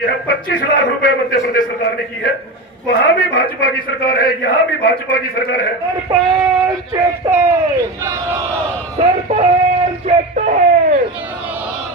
यह 25 लाख रुपए मध्य प्रदेश सरकार ने की है। वहां भी भाजपा की सरकार है, यहाँ भी भाजपा की सरकार है। सरपंच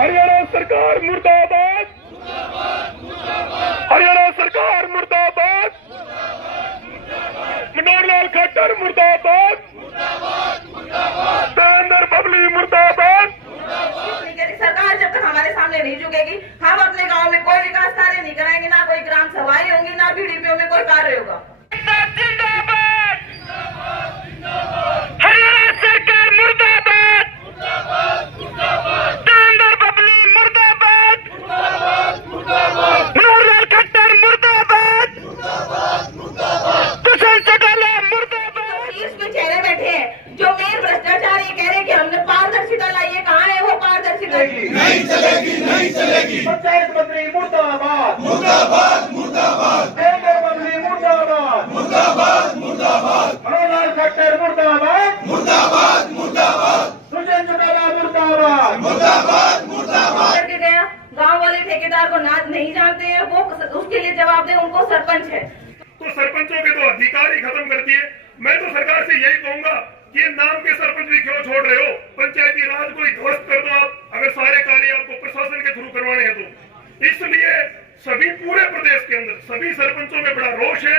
हरियाणा सरकार मुर्दाबाद, हरियाणा सरकार मुर्दाबाद, मनोहर लाल खट्टर मुर्दाबाद, देवेंद्र बबली मुर्दाबाद। सरकार जब तक हमारे सामने नहीं झुकेगी, हम अपने गांव में कोई विकास कार्य नहीं कराएंगे, ना कोई ग्राम सभाएं होंगी, ना बीडीपीओ में कोई कार्य होगा। हरियाणा सरकार मुर्दाबाद, देवेंद्र बबली मुर्दाबाद, मनोहर लाल खट्टर मुर्दाबाद, दुष्यंत चौटाला मुर्दाबाद। इसमें चेहरे बैठे हैं जो मेन भ्रष्टाचार ये कह रहे हैं कि हमने पारदर्शिता लाई है, कहाँ है वो पारदर्शिता? नहीं चलेगी, नहीं चलेगी। पंचायत मंत्री मुर्दाबाद, मुर्दाबाद, मुर्दाबाद, देवेंद्र बबली मुर्दाबाद, मुर्दाबाद, मुर्दाबाद, मनोहर लाल खट्टर मुर्दाबाद, मुर्दाबाद, मुर्दाबाद, दुष्यंत चौटाला मुर्दाबाद, मुर्दाबाद, मुर्दाबाद। करके गया, गांव वाले ठेकेदार को ना नहीं जानते हैं, वो उसके लिए जवाब दे, उनको सरपंच है। तो सरपंचों के तो अधिकार ही खत्म कर दिए। मैं तो सरकार से यही कहूंगा कि ये नाम के सरपंच भी क्यों छोड़ रहे हो? पंचायती राज को ही ध्वस्त कर दो आप, अगर सारे कार्य आपको प्रशासन के थ्रू करवाने हैं तो। इसलिए सभी पूरे प्रदेश के अंदर सभी सरपंचों में बड़ा रोष है।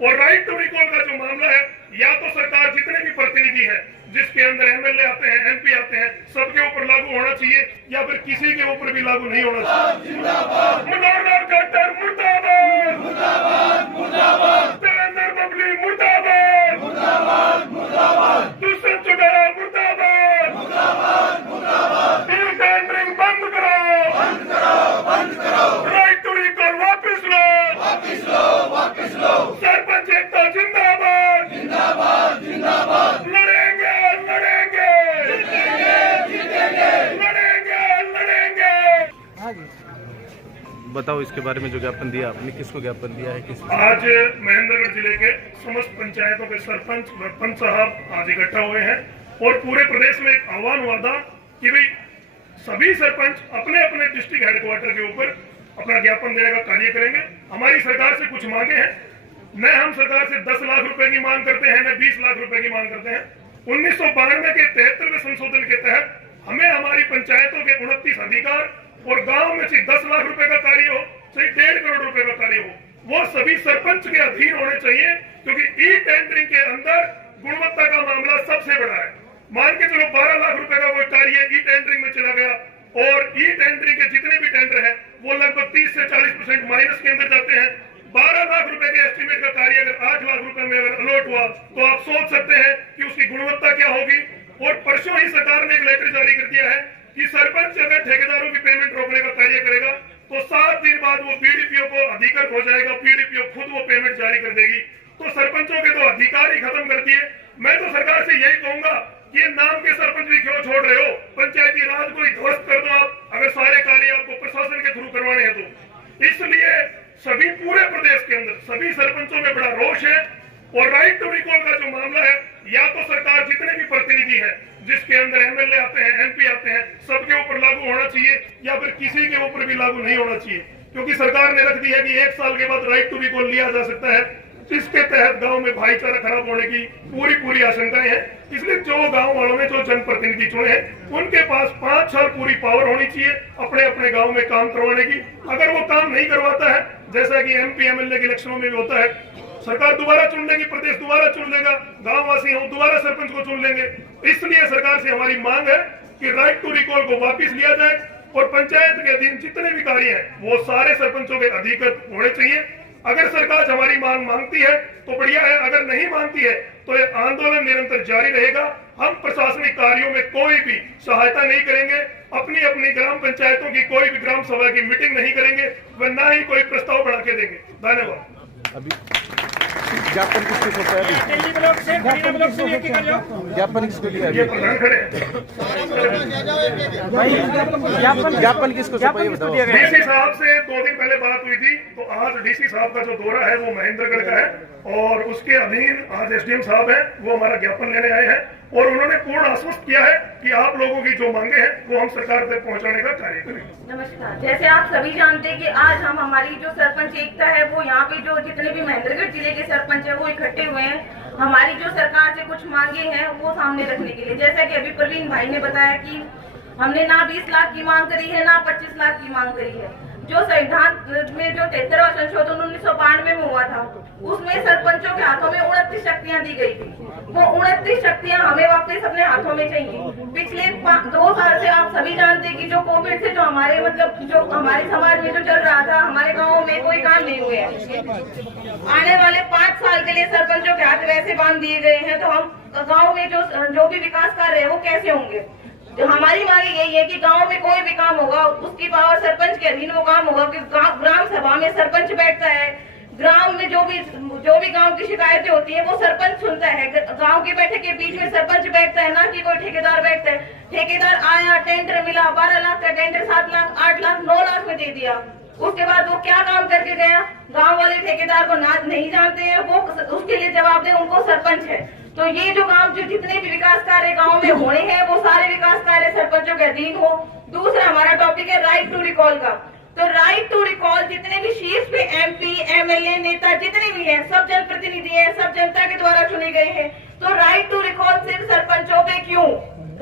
और राइट टू रिकॉल का जो मामला है, या तो सरकार जितने भी प्रतिनिधि हैं, जिसके अंदर एमएलए आते हैं, एमपी आते हैं, सबके ऊपर लागू होना चाहिए, या फिर किसी के ऊपर भी लागू नहीं होना चाहिए। मनोहर लाल खट्टर मुर्दाबाद, मुर्दाबाद, मुर्दाबाद, देवेंद्र बबली मुर्दाबाद, मुर्दाबाद, मुर्दाबाद, दुष्यंत चौटाला मुर्दाबाद, मुर्दाबाद, मुर्दाबाद। टेंडरिंग बंद करो, बंद करो, बंद करो। राइट टू रिकॉल वापस लो, वापिस लो, वापिस लो। सरपंच एकता जिंदाबाद, जिंदाबाद, जिंदाबाद। लड़ेंगे लड़ेंगे जीतेंगे, जीतेंगे। लड़ेंगे लड़ेंगे। बताओ इसके बारे में जो ज्ञापन दिया आपने, किसको ज्ञापन दिया है? किस आज महेंद्रगढ़ जिले के समस्त पंचायतों के सरपंच व पंच साहब आज इकट्ठा हुए हैं और पूरे प्रदेश में एक आह्वान हुआ था कि भाई सभी सरपंच अपने अपने डिस्ट्रिक्ट हेडक्वार्टर के ऊपर अपना ज्ञापन देने का कार्य करेंगे। हमारी सरकार से कुछ मांगे हैं, न हम सरकार से 10 लाख रुपए की मांग करते हैं, न 20 लाख रुपए की मांग करते हैं। 1992 के 73वें संशोधन के तहत हमें हमारी पंचायतों के 29 अधिकार और गांव में से 10 लाख रुपए का कार्य हो, चाहे 1.5 करोड़ रुपए का कार्य हो, वो सभी सरपंच के अधीन होने चाहिए। क्योंकि ई टेंडरिंग के अंदर गुणवत्ता का मामला सबसे बड़ा है। मान के चलो 12 लाख रुपए का वो कार्य ई टेंडरिंग में चला गया और ई टेंडरिंग के जितने भी टेंडर है वो लगभग 30 से 40% माइनस के अंदर जाते हैं। 12 लाख रुपए के एस्टीमेट का कार्य अगर 8 लाख रुपए में अगर अलॉट हुआ तो आप सोच सकते हैं कि उसकी गुणवत्ता क्या होगी। और परसों ही सरकार ने एक लेटर जारी कर दिया है कि सरपंच अगर ठेकेदारों की पेमेंट रोकने का कार्य करेगा तो 7 दिन बाद वो बीडीपीओ को अधिकृत हो जाएगा, बीडीपीओ खुद वो पेमेंट जारी कर देगी। तो सरपंचों के तो अधिकार ही खत्म कर दिए। मैं तो सरकार से यही कहूंगा कि ये नाम के सरपंच भी क्यों छोड़ रहे हो? पंचायती राज को ही ध्वस्त कर दो आप, अगर सारे कार्य आपको प्रशासन के थ्रू करवाने हैं तो। इसलिए सभी पूरे प्रदेश के अंदर सभी सरपंचों में बड़ा रोष है। और राइट टू रिकॉल का जो मामला है, या तो सरकार जितने भी प्रतिनिधि हैं, जिसके अंदर एमएलए आते हैं, एमपी आते हैं, सबके ऊपर लागू होना चाहिए, या फिर किसी के ऊपर भी लागू नहीं होना चाहिए। क्योंकि सरकार ने रख दी है कि 1 साल के बाद राइट टू रिकॉल लिया जा सकता है, जिसके तहत गांव में भाईचारा खराब होने की पूरी आशंकाएं हैं। इसलिए जो गांव वालों ने जो जनप्रतिनिधि चुने हैं, उनके पास 5 साल पूरी पावर होनी चाहिए अपने अपने गांव में काम करवाने की। अगर वो काम नहीं करवाता है, जैसा कि एमपी एमएलए के इलेक्शनों में भी होता है, सरकार दोबारा चुन लेगी, प्रदेश दोबारा चुन लेगा, गांव वासी हम दोबारा सरपंच को चुन लेंगे। इसलिए सरकार से हमारी मांग है कि राइट टू रिकॉल को वापिस लिया जाए और पंचायत के अधीन जितने भी कार्य हैं वो सारे सरपंचों के अधिकृत होने चाहिए। अगर सरकार हमारी मांग मांगती है तो बढ़िया है, अगर नहीं मांगती है तो ये आंदोलन निरंतर जारी रहेगा। हम प्रशासनिक कार्यों में कोई भी सहायता नहीं करेंगे, अपनी अपनी ग्राम पंचायतों की कोई भी ग्राम सभा की मीटिंग नहीं करेंगे व न ही कोई प्रस्ताव बढ़ा के देंगे। धन्यवाद। अभी ज्ञापन किसको सौंपा है अभी? दिल्ली ब्लॉक से मदीना ब्लॉक से लेके कर जाओ ज्ञापन किसको दिया ये अभी? प्रधान खड़े हैं। ज्ञापन किसको सौंपा ये बताओ। डीसी साहब से 2 दिन पहले बात हुई थी, तो आज डीसी साहब का जो दौरा है वो महेंद्रगढ़ का है और उसके अधीन आज एसडीएम साहब हैं, वो हमारा ज्ञापन लेने आए हैं और उन्होंने पूर्ण आश्वस्त किया है कि आप लोगों की जो मांगे हैं वो हम सरकार तक पहुंचाने का कार्य करेंगे। नमस्कार। जैसे आप सभी जानते हैं कि आज हम हमारी जो सरपंच एकता है वो यहाँ पे जो जितने भी महेंद्रगढ़ जिले के सरपंच है वो इकट्ठे हुए हैं हमारी जो सरकार से कुछ मांगे हैं वो सामने रखने के लिए। जैसा कि अभी प्रवीण भाई ने बताया कि हमने ना 20 लाख की मांग करी है ना 25 लाख की मांग करी है। जो संविधान में जो 73वां संशोधन 1992 में हुआ था उसमें सरपंचों के हाथों में 29 शक्तियां दी गई थी। वो 29 शक्तियां हमें वापस अपने हाथों में चाहिए। पिछले 2 साल से आप सभी जानते हैं कि जो कोविड से जो हमारे जो हमारे समाज में जो चल रहा था, हमारे गाँव में कोई काम नहीं हुए हैं। आने वाले 5 साल के लिए सरपंचों के हाथ वैसे बांध दिए गए हैं, तो हम गाँव में जो भी विकास कार्य है वो कैसे होंगे। जो हमारी मांग यही है कि गांव में कोई भी काम होगा उसकी पावर सरपंच के अधीन वो काम होगा कि ग्राम सभा में सरपंच बैठता है। ग्राम में जो भी गांव की शिकायतें होती है वो सरपंच सुनता है। गांव की बैठक के बीच में सरपंच बैठता है, ना कि कोई ठेकेदार बैठता है। ठेकेदार आया, टेंडर मिला, 12 लाख का टेंडर 7 लाख 8 लाख 9 लाख में दे दिया। उसके बाद वो क्या काम करके गया, गाँव वाले ठेकेदार को नहीं जानते हैं, वो उसके लिए जवाब दे उनको सरपंच है। तो ये जो काम जो जितने भी विकास कार्य गांव में होने हैं वो सारे विकास कार्य सरपंचों के अधीन हो। दूसरा हमारा टॉपिक है राइट टू रिकॉल का। तो राइट टू रिकॉल जितने भी शीर्ष पे MP, MLA नेता जितने भी हैं सब जनप्रतिनिधि हैं, सब जनता के द्वारा चुने गए हैं। तो राइट टू रिकॉल सिर्फ सरपंचों पे क्यों?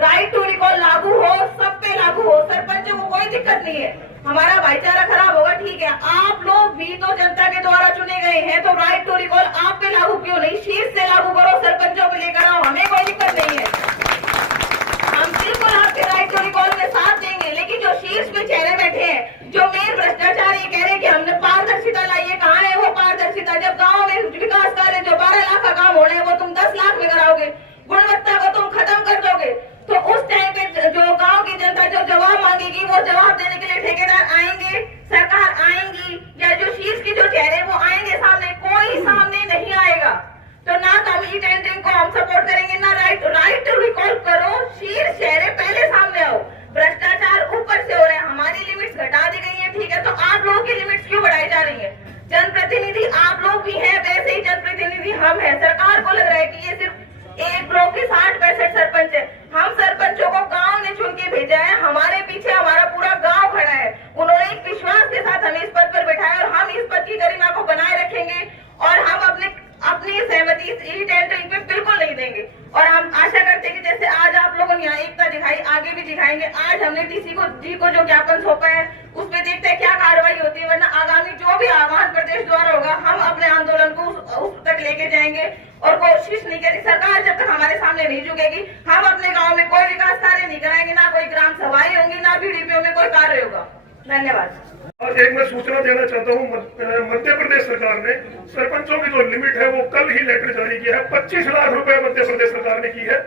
राइट टू रिकॉल लागू हो, सब पे लागू हो, सरपंचों को कोई दिक्कत नहीं है। हमारा भाईचारा खराब होगा ठीक है, आप लोग भी तो जनता के द्वारा चुने गए हैं, तो राइट टू रिकॉल आप पे लागू क्यों नहीं? शीर्ष से लागू करो, सरपंचों पे लेकर आओ, हमें कोई दिक्कत नहीं है। हम बिल्कुल आपके राइट टू रिकॉल में साथ देंगे, लेकिन जो शीर्ष पे चेहरे बैठे हैं, जो मेन भ्रष्टाचार ये कह रहे हैं कि हमने पारदर्शिता लाई है, कहाँ है वो पारदर्शिता? जब गाँव में विकास कार्य जो 12 लाख का काम हो रहा है वो तुम 10 लाख में कराओगे, गुणवत्ता को तुम खत्म कर दोगे, तो उस टाइम पे जो गांव की जनता जो जवाब मांगेगी वो जवाब देने के लिए ठेकेदार आएंगे, सरकार आएंगी, या जो शीर्ष के जो चेहरे वो आएंगे सामने? कोई सामने नहीं आएगा। तो ना तो हम ई टेंडरिंग को हम सपोर्ट करेंगे, ना राइट टू रिकॉल करो। शीर्ष चेहरे पहले सामने आओ। भ्रष्टाचार ऊपर से हो रहा है, हमारी लिमिट्स घटा दी गई है ठीक है, तो आप लोगों की लिमिट्स क्यों बढ़ाई जा रही है? जनप्रतिनिधि आप लोग भी हैं, वैसे ही जनप्रतिनिधि हम हैं। सरकार को लग रहा है कि ये सिर्फ एक ब्लॉक के 60-65 सरपंच है। हम सरपंचों को गांव ने चुन के भेजा है, हमारे पीछे हमारा पूरा गांव खड़ा है। उन्होंने एक विश्वास के साथ हमें इस पद पर बैठाया और हम इस पद की गरिमा को बनाए रखेंगे और हम अपनी सहमति ई टेंडरिंग पे बिल्कुल नहीं देंगे। और हम आशा करते हैं कि जैसे आज आप लोगों ने यहाँ एकता दिखाई, आगे भी दिखाएंगे। आज हमने डीसी को जो ज्ञापन सौंपा है उस पर देखते हैं क्या कार्रवाई होती है, वरना आगामी जो भी आह्वान प्रदेश द्वारा होगा हम अपने आंदोलन को उस तक लेके जाएंगे और कोशिश नहीं करेंगे। सरकार जब तक हमारे सामने नहीं झुकेगी हम अपने गाँव में कोई विकास कार्य नहीं कराएंगे, ना कोई ग्राम सभाएं होंगी, ना BDPO में कोई कार्य होगा। धन्यवाद। और एक मैं सूचना देना चाहता हूँ, मध्य प्रदेश सरकार ने सरपंचों की जो लिमिट है वो कल ही लेटर जारी किया है। 25 लाख रुपए मध्य प्रदेश सरकार ने की है।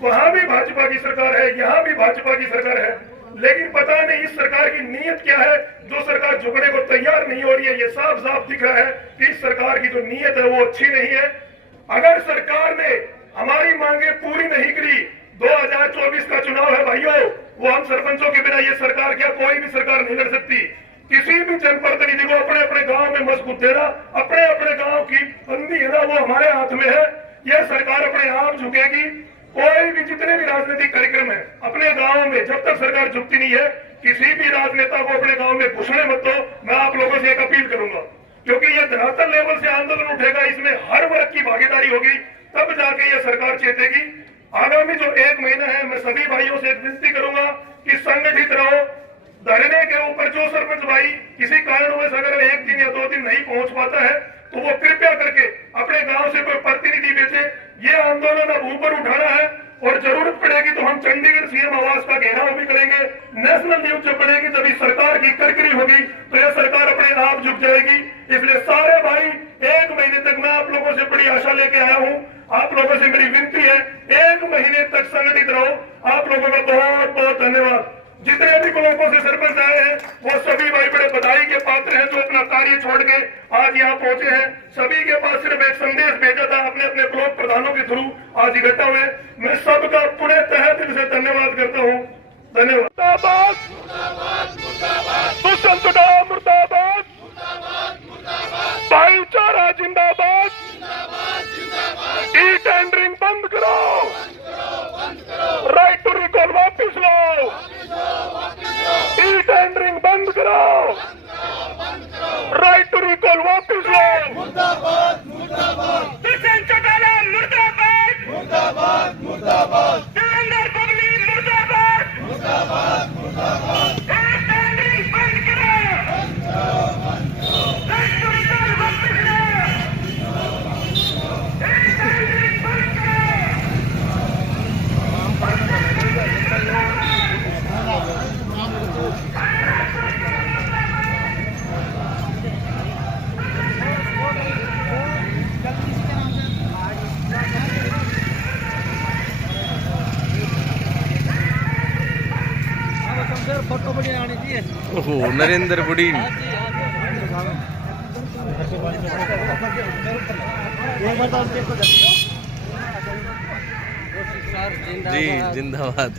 वहां भी भाजपा की सरकार है, यहाँ भी भाजपा की सरकार है, लेकिन पता नहीं इस सरकार की नीयत क्या है। जो सरकार झुकने को तैयार नहीं हो रही है, ये साफ साफ दिख रहा है कि इस सरकार की जो नीयत है वो अच्छी नहीं है। अगर सरकार ने हमारी मांगे पूरी नहीं करी, 2024 का चुनाव है भाइयों, वो हम सरपंचों के बिना ये सरकार क्या कोई भी सरकार नहीं लड़ सकती। किसी भी जनप्रतिनिधि को अपने अपने गांव में मजबूत देना, अपने अपने गांव की बंदी है ना वो हमारे हाथ में है। यह सरकार अपने आप झुकेगी। कोई भी जितने भी राजनीतिक कार्यक्रम है अपने गांव में, जब तक सरकार झुकती नहीं है, किसी भी राजनेता को अपने गांव में घुसने मत दो। मैं आप लोगों से एक अपील करूंगा, क्योंकि ये धरातल लेवल से आंदोलन उठेगा, इसमें हर वर्ग की भागीदारी होगी, तब जाके ये सरकार चेतेगी। आगामी जो 1 महीना है, मैं सभी भाइयों से विनती करूंगा कि संगठित रहो। धरने के ऊपर जो सरपंच भाई किसी कारणवश अगर 1 दिन या 2 दिन नहीं पहुंच पाता है तो वो कृपया करके अपने गांव से कोई प्रतिनिधि भेजे। ये आंदोलन अब ऊपर उठाना है और जरूरत पड़ेगी तो हम चंडीगढ़ CM आवास का घेराव भी करेंगे। नेशनल न्यूज जब पड़ेगी तभी सरकार की करकरी होगी, तो यह सरकार अपने आप झुक जाएगी। इसलिए सारे भाई 1 महीने तक मैं आप लोगों से बड़ी आशा लेके आया हूँ। आप लोगों से मेरी विनती है 1 महीने तक संगठित रहो। आप लोगों का बहुत बहुत धन्यवाद। जितने भी ब्लॉकों से सरपंच आए हैं वो सभी भाई बड़े बधाई के पात्र हैं। जो अपना कार्य छोड़ के आज यहाँ पहुंचे हैं, सभी के पास सिर्फ एक संदेश भेजा था अपने अपने ब्लॉक प्रधानों के थ्रू आज इकट्ठा हुए। मैं सबका पूरे तहे दिल से धन्यवाद करता हूँ। धन्यवाद। दुष्यंत चौटाला मुर्दाबाद, भाईचारा जिंदाबाद, ई टेंडरिंग बंद करो, राइट टू रिकॉल वापिस लो, ई टेंडरिंग बंद करो, राइट टू रिकॉल वापिस लो। मुर्दाबाद मुर्दाबाद दुष्यंत चौटाला मुर्दाबाद, मुर्दाबाद मुर्दाबाद देवेंद्र पब्ली मुर्दाबाद, मुर्दाबाद मुर्दाबाद ई टेंडरिंग बंद करो, राइट टू रिकॉल वापिस लो, ई टेंडरिंग बंद करो। फोटो बढ़िया आनी चाहिए। ओहो नरेंद्र बुडीन जी जिंदाबाद।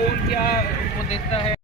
कौन क्या वो देता है।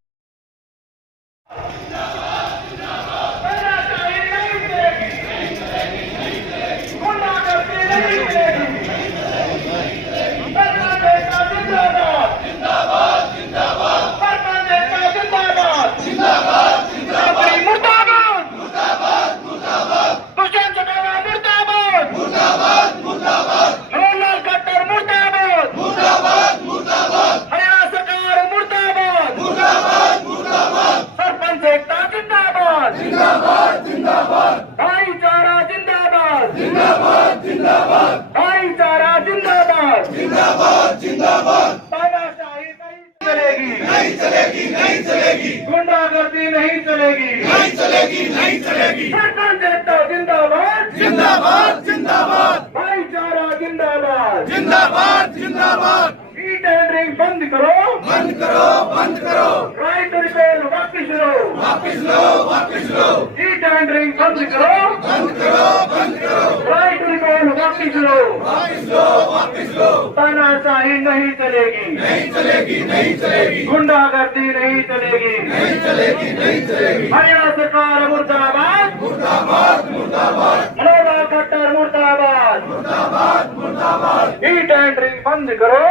भाईचारा जिंदाबाद, जिंदाबाद जिंदाबाद, भाईचारा जिंदाबाद, जिंदाबाद जिंदाबाद तानाशाही नहीं चलेगी, नहीं चलेगी नहीं चलेगी गुंडागर्दी नहीं चलेगी, नहीं चलेगी नहीं चलेगी सरपंच एकता जिंदाबाद, जिंदाबाद जिंदाबाद भाईचारा जिंदाबाद, जिंदाबाद जिंदाबाद ई टेंडरिंग बंद करो, बंद करो बंद करो राइट टू रिकॉल वापिस लो, वापिस लो वापिस लो ई टेंडरिंग बंद करो, बंद करो बंद करो राइट टू रिकॉल वापिस लो, वापिस लो वापिस लो तानाशाही नहीं चलेगी, नहीं चलेगी नहीं चलेगी गुंडागर्दी नहीं चलेगी, नहीं चलेगी नहीं चलेगी हरियाणा सरकार मुर्दाबाद, मुर्दाबाद मुर्दाबाद मनोहर खट्टर मुर्दाबाद, मुर्दाबाद मुर्दाबाद ई टेंडरिंग बंद करो,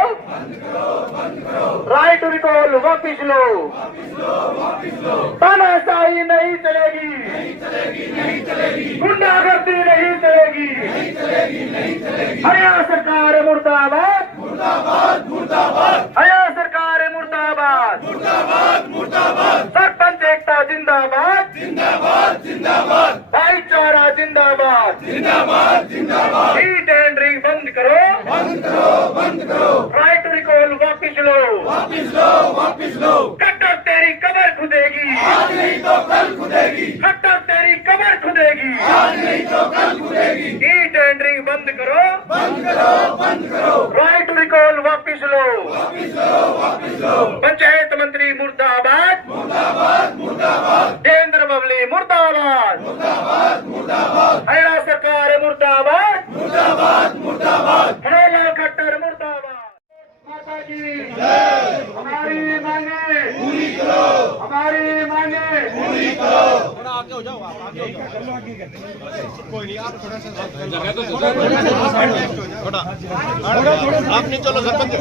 राइट टू रिकॉल वापिस लो, तानाशाही नहीं चलेगी, नहीं चलेगी गुंडागर्दी नहीं चलेगी, नहीं चलेगी नहीं चलेगी हरियाणा सरकार मुर्दाबाद, मुर्दाबाद मुर्दाबाद हरियाणा सरकार मुर्दाबाद, मुर्दाबाद मुर्दाबाद सरपंच एकता जिंदाबाद, जिंदाबाद जिंदाबाद भाईचारा जिंदाबाद, जिंदाबाद जिंदाबाद ई टेंडरिंग बंद करो, बंद करो बंद करो राइट टू रिकॉल वापिस लो, वापिस लो वापिस लो कट्टर तेरी कमर खुदेगी, आज नहीं तो कल खुदेगी कट्टर तेरी कमर खुदेगी, आज नहीं तो कल खुदेगी ई टेंडरिंग बंद करो, बंद करो बंद करो राइट टू रिकॉल वापिस लो, वापिस लो वापिस लो पंचायत मंत्री मुर्दाबाद, मुर्दाबाद मुर्दाबाद देवेंद्र बबली मुर्दाबाद, मुर्दाबाद मुर्दाबाद हरियाणा सरकार मुर्दाबाद, मुर्दाबाद मुर्दाबाद मनोहर खट्टर मुर्दाबाद। माता जी हमारी मांगे पूरी करो हमारी मांगे पूरी करो थोड़ा आगे हो जाओ आप आगे हो जाओ। कोई नहीं आप थोड़ा सा जगह तो थोड़ा आप नहीं चलो सरपंच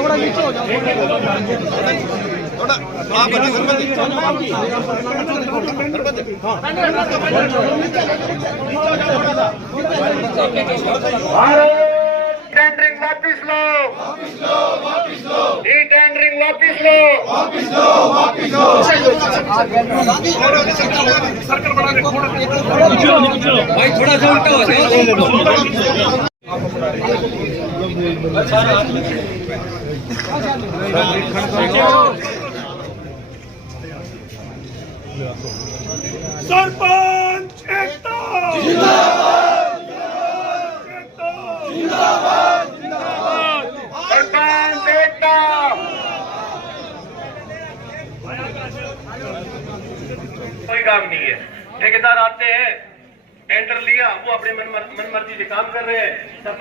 थोड़ा नीचे हो जाओ। भारत टेंडरिंग वापिस लो, ई टेंडरिंग वापिस लो, सरपंच एकता सरपंच एकता। कोई काम नहीं है। ठेकेदार आते हैं, टेंडर लिया, वो अपने मन मर्जी से काम कर रहे हैं।